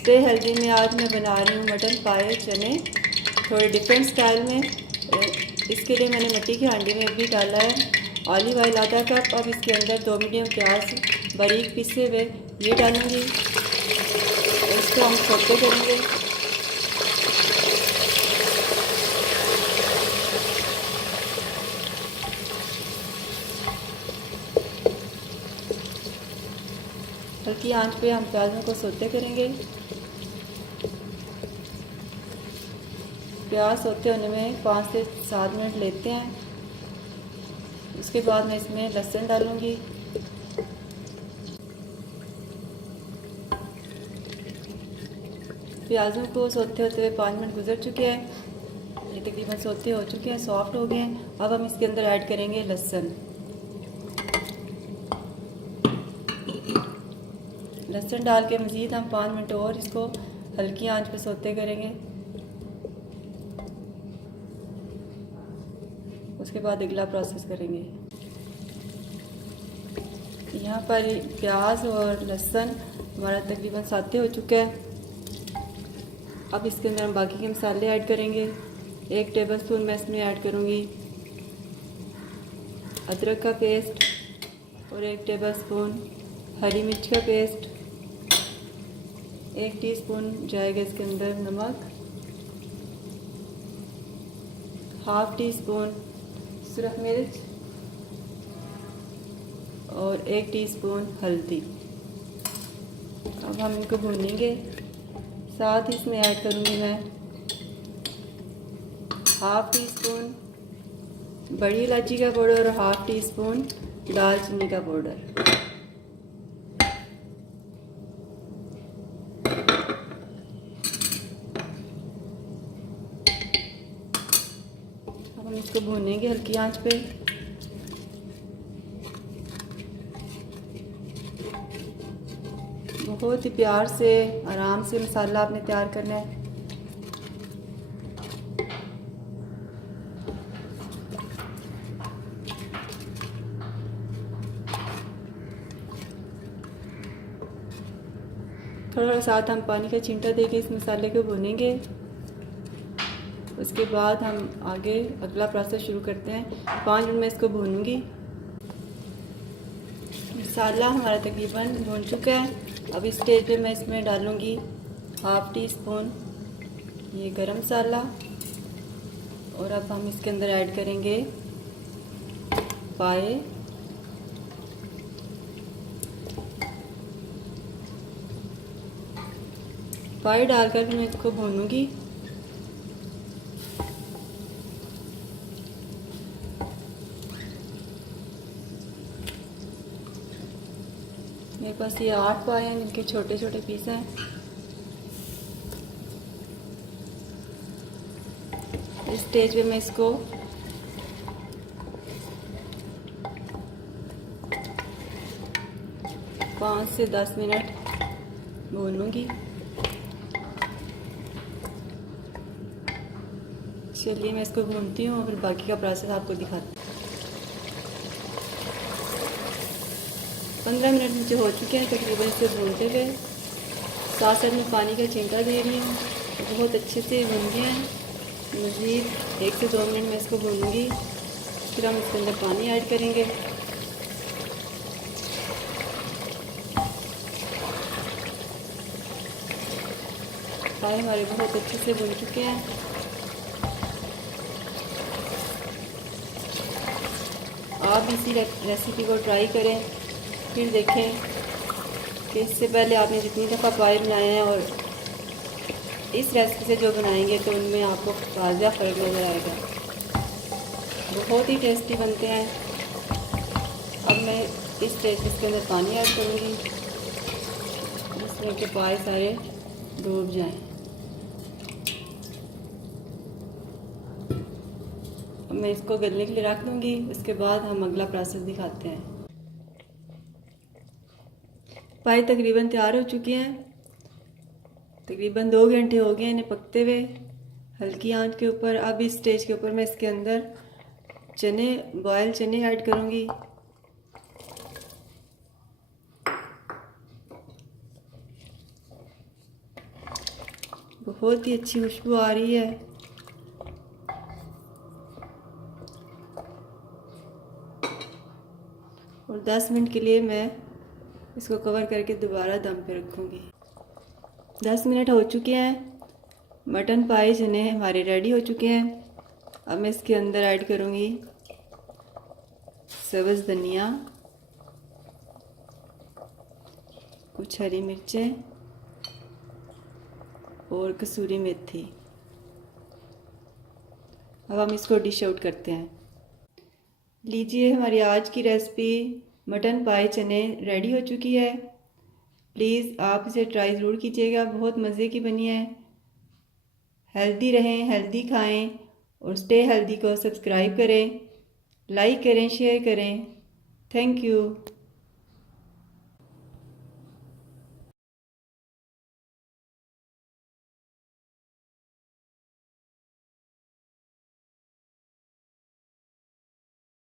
Stay healthy में आज मैं बना रही हूँ मटन पाए चने थोड़े डिफरेंट स्टाइल में। इसके लिए मैंने मिट्टी की हांडी में भी डाला है ऑलिव ऑयल आधा कप। अब इसके अंदर 2 मीडियम प्याज बारीक पीसे हुए ये डालूँगी। इसको हम सौते करेंगे। हल्की आंच पे हम प्याज़ों को सौते करेंगे। प्याज सौते होने में 5 से 7 मिनट लेते हैं। उसके बाद मैं इसमें लहसुन डालूँगी। प्याज़ों को सौते होते हुए 5 मिनट गुजर चुके हैं। ये तकरीबन सौते हो चुके हैं, सॉफ्ट हो गए हैं। अब हम इसके अंदर ऐड करेंगे लहसुन। लहसुन डाल के मज़ीद हम 5 मिनट और इसको हल्की आंच पे सौते करेंगे। उसके बाद अगला प्रोसेस करेंगे। यहाँ पर प्याज और लहसुन हमारा तकरीबन सौते हो चुका है। अब इसके अंदर हम बाकी के मसाले ऐड करेंगे। 1 टेबलस्पून मैं इसमें ऐड करूँगी अदरक का पेस्ट और 1 टेबलस्पून हरी मिर्च का पेस्ट। 1 टीस्पून जाएगा इसके अंदर नमक, हाफ टी स्पून सुरख मिर्च और 1 टीस्पून हल्दी। अब हम इनको भूनेंगे। साथ ही इसमें ऐड करूँगी मैं हाफ टी स्पून बड़ी इलायची का पाउडर और हाफ टी स्पून दालचीनी का पाउडर। अब हम इसको भूनेंगे हल्की आंच पे। बहुत ही प्यार से आराम से मसाला आपने तैयार करना है। थोड़ा साथ हम पानी का चिमटा देके इस मसाले को भूनेंगे। उसके बाद हम आगे अगला प्रोसेस शुरू करते हैं। 5 मिनट में इसको भूनूंगी। मसाला हमारा तकरीबन भून चुका है। अब इस स्टेज पे मैं इसमें डालूंगी हाफ टी स्पून ये गरम मसाला और अब हम इसके अंदर ऐड करेंगे पाए। पाए डालकर मैं इसको भूनूंगी। मेरे पास ये 8 पाए हैं जिनके छोटे छोटे पीस हैं। इस स्टेज पे मैं इसको पाँच से 10 मिनट भूनूंगी। चलिए मैं इसको भूनती हूँ और फिर बाकी का प्रोसेस आपको दिखाती हूँ। 15 मिनट मुझे हो चुके हैं तकरीबन इसको भूनते हुए। साथ साथ में पानी का चिमटा दे रही हूँ। बहुत अच्छे से भून गए हैं। मज़ीद 1 से 2 मिनट में इसको भूनूंगी। फिर हम इसके अंदर पानी ऐड करेंगे। पाए हमारे बहुत अच्छे से भून चुके हैं। आप इसी रेसिपी को ट्राई करें, फिर देखें कि इससे पहले आपने जितनी दफ़ा पाए बनाए हैं और इस रेसिपी से जो बनाएंगे तो उनमें आपको ताज़ा फ़र्क नज़र आएगा। बहुत ही टेस्टी बनते हैं। अब मैं इस स्टेज इसके अंदर पानी ऐड करूँगी जिसमें के पाए सारे डूब जाएं। अब मैं इसको गलने के लिए रख दूँगी। उसके बाद हम अगला प्रोसेस दिखाते हैं। पाए तकरीबन तैयार हो चुके हैं। तकरीबन 2 घंटे हो गए इन्हें पकते हुए हल्की आंच के ऊपर। अब इस स्टेज के ऊपर मैं इसके अंदर बॉयल चने ऐड करूँगी। बहुत ही अच्छी खुशबू आ रही है। और 10 मिनट के लिए मैं इसको कवर करके दोबारा दम पे रखूँगी। 10 मिनट हो चुके हैं। मटन पाए चने हमारे रेडी हो चुके हैं। अब मैं इसके अंदर ऐड करूँगी सब्ज़ धनिया, कुछ हरी मिर्चें और कसूरी मेथी। अब हम इसको डिश आउट करते हैं। लीजिए, हमारी आज की रेसिपी मटन पाए चने रेडी हो चुकी है। प्लीज़ आप इसे ट्राई ज़रूर कीजिएगा, बहुत मज़े की बनी है। हेल्दी रहें, हेल्दी खाएं और स्टे हेल्दी को सब्सक्राइब करें, लाइक करें, शेयर करें। Thank you.